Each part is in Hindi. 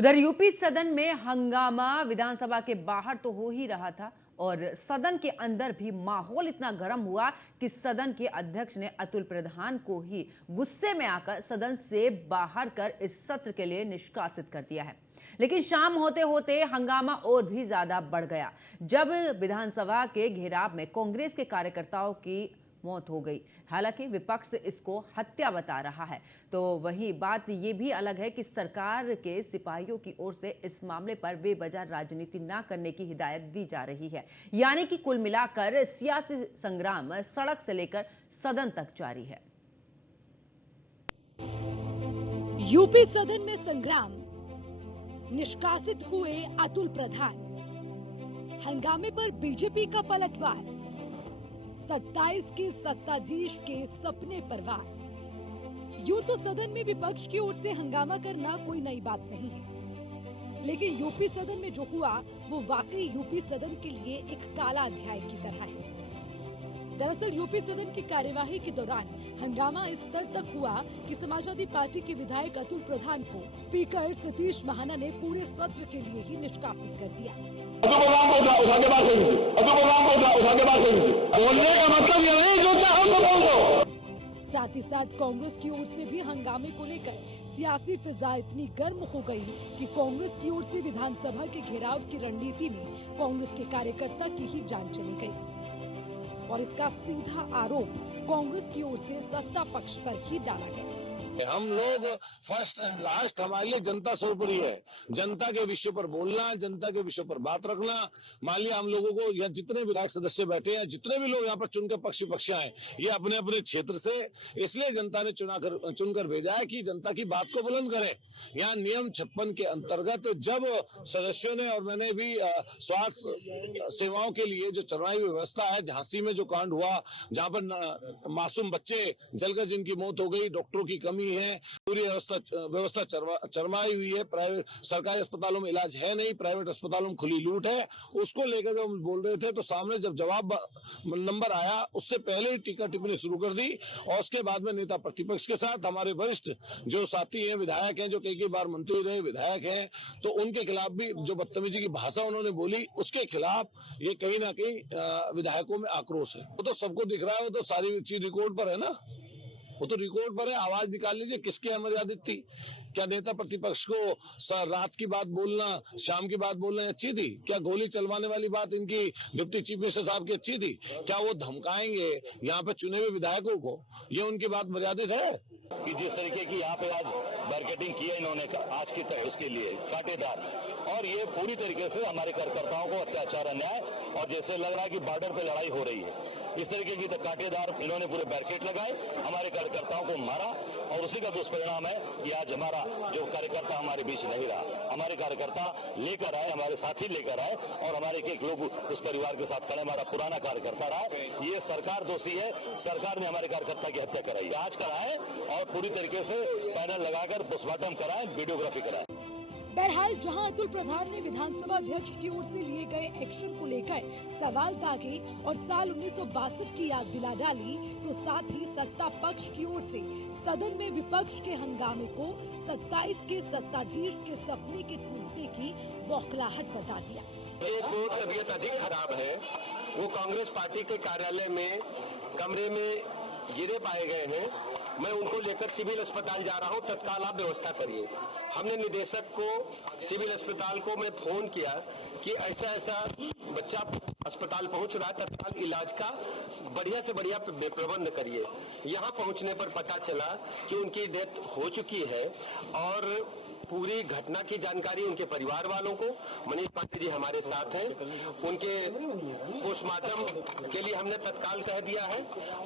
उधर यूपी सदन में हंगामा विधानसभा के बाहर तो हो ही रहा था और सदन के अंदर भी माहौल इतना गर्म हुआ कि सदन के अध्यक्ष ने अतुल प्रधान को ही गुस्से में आकर सदन से बाहर कर इस सत्र के लिए निष्कासित कर दिया है। लेकिन शाम होते होते हंगामा और भी ज्यादा बढ़ गया जब विधानसभा के घेराव में कांग्रेस के कार्यकर्ताओं की मौत हो गई। हालांकि विपक्ष इसको हत्या बता रहा है, तो वही बात ये भी अलग है कि सरकार के सिपाहियों की ओर से इस मामले पर बेवजह राजनीति न करने की हिदायत दी जा रही है। यानी कि कुल मिलाकर सियासी संग्राम सड़क से लेकर सदन तक जारी है। यूपी सदन में संग्राम, निष्कासित हुए अतुल प्रधान, हंगामे पर बीजेपी का पलटवार, 27 के सत्ताधीश के सपने पर वार। यूं तो सदन में विपक्ष की ओर से हंगामा करना कोई नई बात नहीं है, लेकिन यूपी सदन में जो हुआ वो वाकई यूपी सदन के लिए एक काला अध्याय की तरह है। दरअसल यूपी सदन की कार्यवाही के दौरान हंगामा इस स्तर तक हुआ कि समाजवादी पार्टी के विधायक अतुल प्रधान को स्पीकर सतीश महाना ने पूरे सत्र के लिए ही निष्कासित कर दिया। साथ ही साथ कांग्रेस की ओर से भी हंगामे को लेकर सियासी फिजा इतनी गर्म हो गई कि कांग्रेस की ओर से विधानसभा के घेराव की रणनीति में कांग्रेस के कार्यकर्ता की ही जान चली गई और इसका सीधा आरोप कांग्रेस की ओर से सत्ता पक्ष पर ही डाला गया। हम लोग फर्स्ट एंड लास्ट, हमारे लिए जनता सर्वोपरि है। जनता के विषय पर बोलना, जनता के विषय पर बात रखना। मान लिया हम लोगों को या जितने विधायक सदस्य बैठे हैं, जितने भी लोग यहाँ पर चुनकर पक्ष विपक्ष आए, ये अपने अपने क्षेत्र से, इसलिए जनता ने चुनकर भेजा है कि जनता की बात को बुलंद करें। यहाँ नियम 56 के अंतर्गत जब सदस्यों ने और मैंने भी स्वास्थ्य सेवाओं के लिए जो चरवाई व्यवस्था है, झांसी में जो कांड हुआ, जहाँ पर मासूम बच्चे जलकर जिनकी मौत हो गई, डॉक्टरों की कमी है, पूरी व्यवस्था चरमाई हुई है, प्राइवेट सरकारी अस्पतालों में इलाज है नहीं, प्राइवेट अस्पतालों में खुली लूट है, उसको लेकर जब हम बोल रहे थे तो सामने जब जवाब नंबर आया उससे पहले ही टीका टिप्पणी शुरू कर दी और उसके बाद में नेता प्रतिपक्ष के साथ हमारे वरिष्ठ जो साथी हैं, विधायक हैं, जो कई बार मंत्री रहे विधायक हैं, तो उनके खिलाफ भी जो बदतमीजी की भाषा उन्होंने बोली, उसके खिलाफ ये कहीं ना कहीं विधायकों में आक्रोश है। वो तो सबको दिख रहा है, वो तो सारी चीज रिकॉर्ड पर है ना, वो तो रिकॉर्ड पर है। आवाज निकाल लीजिए, किसकी अमर्यादित थी? क्या नेता प्रतिपक्ष को रात की बात बोलना, शाम की बात बोलना अच्छी थी? क्या गोली चलवाने वाली बात इनकी डिप्टी चीफ मिनिस्टर साहब की अच्छी थी? क्या वो धमकाएंगे यहाँ पे चुने हुए विधायकों को? ये उनकी बात मर्यादित है कि जिस तरीके की यहाँ पे आज बैरिकेडिंग की है इन्होंने आज की तरह उसके लिए कांटेदार, और ये पूरी तरीके से हमारे कार्यकर्ताओं को अत्याचार, अन्याय, और जैसे लग रहा है कि बॉर्डर पे लड़ाई हो रही है, इस तरीके की कांटेदार इन्होंने पूरे बैरिकेड लगाए, हमारे कार्यकर्ताओं को मारा, और उसी का दुष्परिणाम है कि आज हमारा जो कार्यकर्ता हमारे बीच नहीं रहा। हमारे कार्यकर्ता लेकर आए, हमारे साथी लेकर आए, और हमारे एक लोग उस परिवार के साथ खड़े, हमारा पुराना कार्यकर्ता रहा। ये सरकार दोषी है, सरकार ने हमारे कार्यकर्ता की हत्या कराई, आज कराए और पूरी तरीके से पैनल लगाकर पोस्टमार्टम कराए, वीडियोग्राफी कराए। बहरहाल जहां अतुल प्रधान ने विधानसभा अध्यक्ष की ओर से लिए गए एक्शन को लेकर सवाल दागे और साल 1962 की याद दिला डाली, तो साथ ही सत्ता पक्ष की ओर से सदन में विपक्ष के हंगामे को 27 के सत्ताधीश के सपने के टूटने की बौखलाहट बता दिया। एक तबीयत अधिक खराब है, वो कांग्रेस पार्टी के कार्यालय में कमरे में गिरे पाए गए हैं। मैं उनको लेकर सिविल अस्पताल जा रहा हूं, तत्काल आप व्यवस्था करिए। हमने निदेशक को, सिविल अस्पताल को मैं फोन किया कि ऐसा ऐसा बच्चा अस्पताल पहुंच रहा है, तत्काल इलाज का बढ़िया से बढ़िया प्रबंध करिए। यहां पहुंचने पर पता चला कि उनकी डेथ हो चुकी है और पूरी घटना की जानकारी उनके परिवार वालों को, मनीष पांडे जी हमारे साथ हैं, उनके पोस्टमार्टम के लिए हमने तत्काल कह दिया है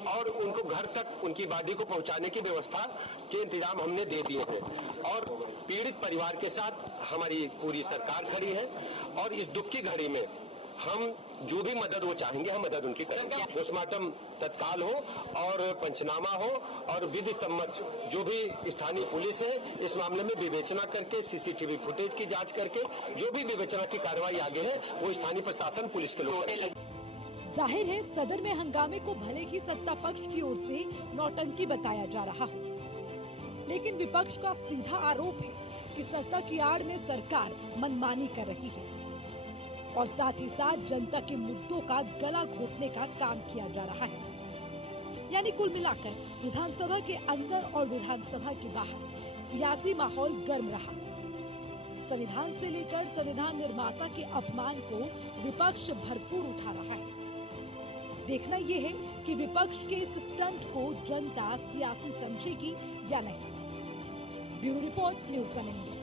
और उनको घर तक उनकी बॉडी को पहुंचाने की व्यवस्था के इंतजाम हमने दे दिए थे। और पीड़ित परिवार के साथ हमारी पूरी सरकार खड़ी है और इस दुख की घड़ी में हम जो भी मदद वो चाहेंगे हम मदद उनकी करेंगे। पोस्टमार्टम तत्काल हो और पंचनामा हो और विधि सम्मत जो भी स्थानीय पुलिस है इस मामले में विवेचना करके, सीसीटीवी फुटेज की जांच करके जो भी विवेचना की कार्रवाई आगे है वो स्थानीय प्रशासन, पुलिस के लोग। जाहिर है सदन में हंगामे को भले ही सत्ता पक्ष की ओर से नौटंकी बताया जा रहा हो, लेकिन विपक्ष का सीधा आरोप है कि सत्ता की आड़ में सरकार मनमानी कर रही है और साथ ही साथ जनता के मुद्दों का गला घोटने का काम किया जा रहा है। यानी कुल मिलाकर विधानसभा के अंदर और विधानसभा के बाहर सियासी माहौल गर्म रहा। संविधान से लेकर संविधान निर्माता के अपमान को विपक्ष भरपूर उठा रहा है। देखना यह है कि विपक्ष के इस स्टंट को जनता सियासी समझेगी या नहीं। Bureau report, news 1 India.